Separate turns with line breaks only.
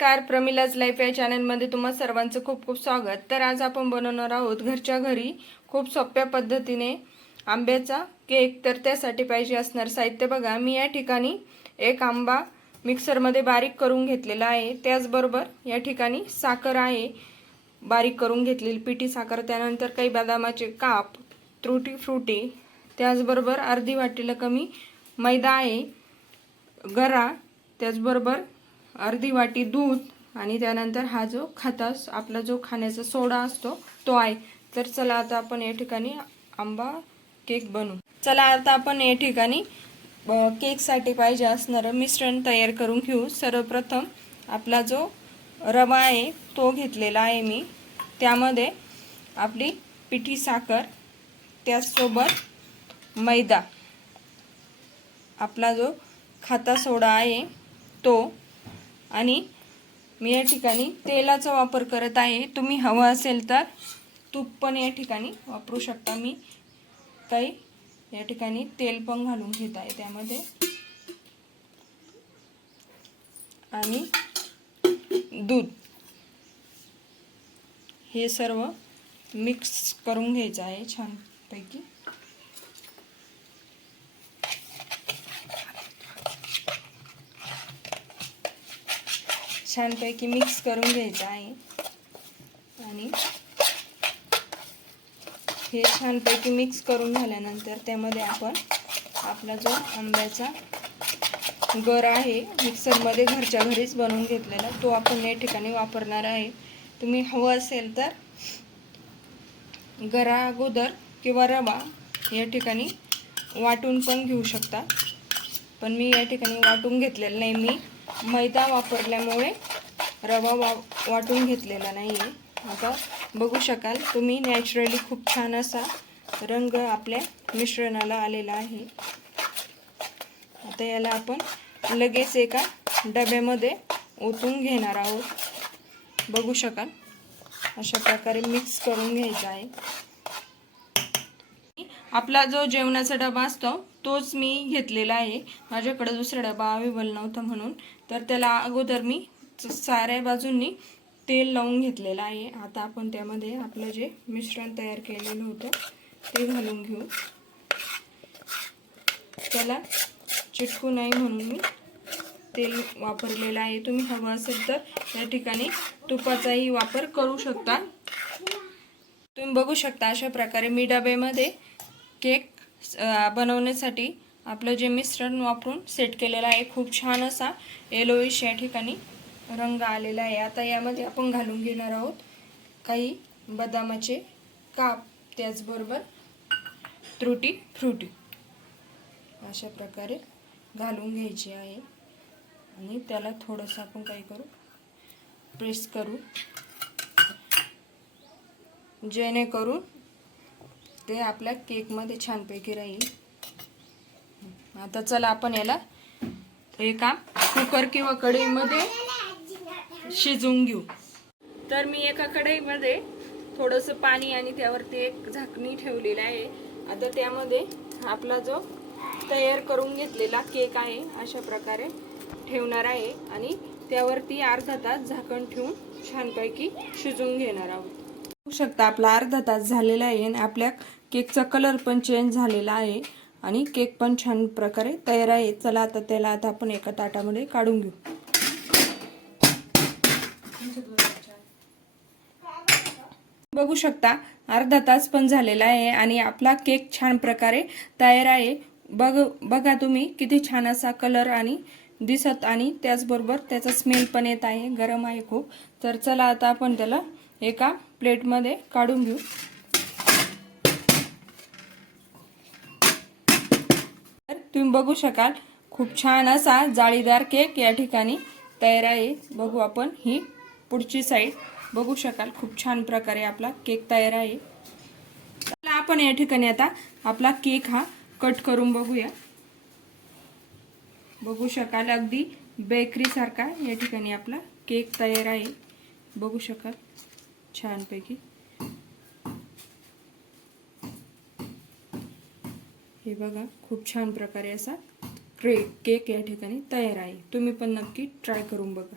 नमस्कार प्रमिलाज लाईफ या चॅनलमध्ये तुम्हा सर्वांचं खूप खूप स्वागत. तर आज आपण बनवणार आहोत घरच्या घरी खूप सोप्या पद्धतीने आंब्याचा केक. तर त्यासाठी पाहिजे असणार साहित्य बघा. मी या ठिकाणी एक आंबा मिक्सरमध्ये बारीक करून घेतलेला आहे. त्याचबरोबर या ठिकाणी साखर आहे. बारीक करून घेतलेली पिठी साखर त्यानंतर काही बदामाचे काप त्रुटी फ्रुटी त्याचबरोबर अर्धी वाटीला कमी मैदा आहे गरा त्याचबरोबर अर्धी वाटी दूध आणि त्यानंतर हा जो खतास आपला जो खाण्याचा सोडा असतो तो आहे. तर चला आता आपण या ठिकाणी आंबा केक बनवू. चला आता आपण या ठिकाणी केकसाठी पाहिजे असणारं मिश्रण तयार करून घेऊ. सर्वप्रथम आपला जो रवा आहे तो घेतलेला आहे मी. त्यामध्ये आपली पिठी साखर त्याचसोबत मैदा. आपला जो खाता सोडा आहे तो आणि मी या ठिकाणी तेलाचा वापर करत आहे. तुम्ही हवं असेल तर तूप पण या ठिकाणी वापरू शकता. मी काही या ठिकाणी तेल पण घालून घेत आहे त्यामध्ये. आणि दूध. हे सर्व मिक्स करून घ्यायचं आहे छानपैकी. छानपैकी मिक्स करून घ्यायचं आहे. आणि हे छानपैकी मिक्स करून झाल्यानंतर त्यामध्ये आपण आपला जो आंब्याचा गर आहे मिक्सरमध्ये घरच्या घरीच बनवून घेतलेला तो आपण या ठिकाणी वापरणार आहे. तुम्ही हवं असेल तर गरा अगोदर किंवा रवा या ठिकाणी वाटून पण घेऊ शकता. पण मी या ठिकाणी वाटून घेतलेलं नाही मी मैदा वापरल्यामुळे रवा वा वाटून घेतलेला नाही आहे आता बघू शकाल तुम्ही नॅचरली खूप छान असा रंग आपल्या मिश्रणाला आलेला आहे. आता याला आपण लगेच एका डब्यामध्ये ओतून घेणार आहोत. बघू शकाल. अशा प्रकारे मिक्स करून घ्यायचा आहे. आपला जो जेवणाचा डबा असतो तोच मी घेतलेला आहे. माझ्याकडे दुसरा डबा अवेलेबल नव्हता म्हणून. तर त्याला अगोदर मी साऱ्या बाजूंनी तेल लावून घेतलेलं आहे. आता आपण त्यामध्ये आपलं जे मिश्रण तयार केलेलं होतं ते घालून घेऊ. त्याला चिटकू नाही म्हणून मी तेल वापरलेलं आहे. तुम्ही हवं असेल तर या ठिकाणी तुपाचाही वापर करू शकता. तुम्ही बघू शकता अशा प्रकारे मी डब्यामध्ये केक बनवण्यासाठी आपलं जे मिश्रण वापरून सेट केलेलं आहे. खूप छान असा येलोईश या ठिकाणी रंग आलेला आहे. आता यामध्ये आपण घालून घेणार आहोत काही बदामाचे काप त्याचबरोबर त्रुटी फ्रुटी. अशा प्रकारे घालून घ्यायची आहे. आणि त्याला थोडंसं आपण काय करू? प्रेस करू. जेणेकरून ते आपल्या केकमध्ये छानपैकी राहील. आता चला आपण याला एका कुकर किंवा कढईमध्ये शिजवून घेऊ. तर मी एका कढईमध्ये थोडंसं पाणी आणि त्यावरती एक झाकणी ठेवलेलं आहे. आता त्यामध्ये आपला जो तयार करून घेतलेला केक आहे अशा प्रकारे ठेवणार आहे. आणि त्यावरती अर्धा तास झाकण ठेवून छानपैकी शिजवून घेणार आहोत. बघू शकता आपला अर्धा तास झालेला आहे आणि आपल्या केकचा कलर पण चेंज झालेला आहे. आणि केक पण छान प्रकारे तयार आहे. चला आता त्याला आता आपण एका ताटामध्ये काढून घेऊ. बघू शकता अर्धा तास पण झालेला आहे आणि आपला केक छान प्रकारे तयार आहे. बघ बघा तुम्ही किती छान असा कलर आणि दिसत आणि त्याचबरोबर त्याचा स्मेल पण येत आहे. गरम आहे खूप. तर चला आता आपण त्याला एका प्लेटमध्ये काढून घेऊ. तर तुम्ही बघू शकाल खूप छान असा जाळीदार केक या ठिकाणी तयार आहे. बघू आपण ही पुढची साईड बघू शकाल खूप छान प्रकारे आपला केक तयार आहे. चला आपण या ठिकाणी आता आपला केक हा कट करून बघूया. बघू शकाल अगदी बेकरीसारखा या ठिकाणी आपला केक तयार आहे. बघू शकाल. छानपैकी हे बघा छान प्रकारे असा क्रे केक या तैयार है तुम्हें नक्की ट्राय करून बघा.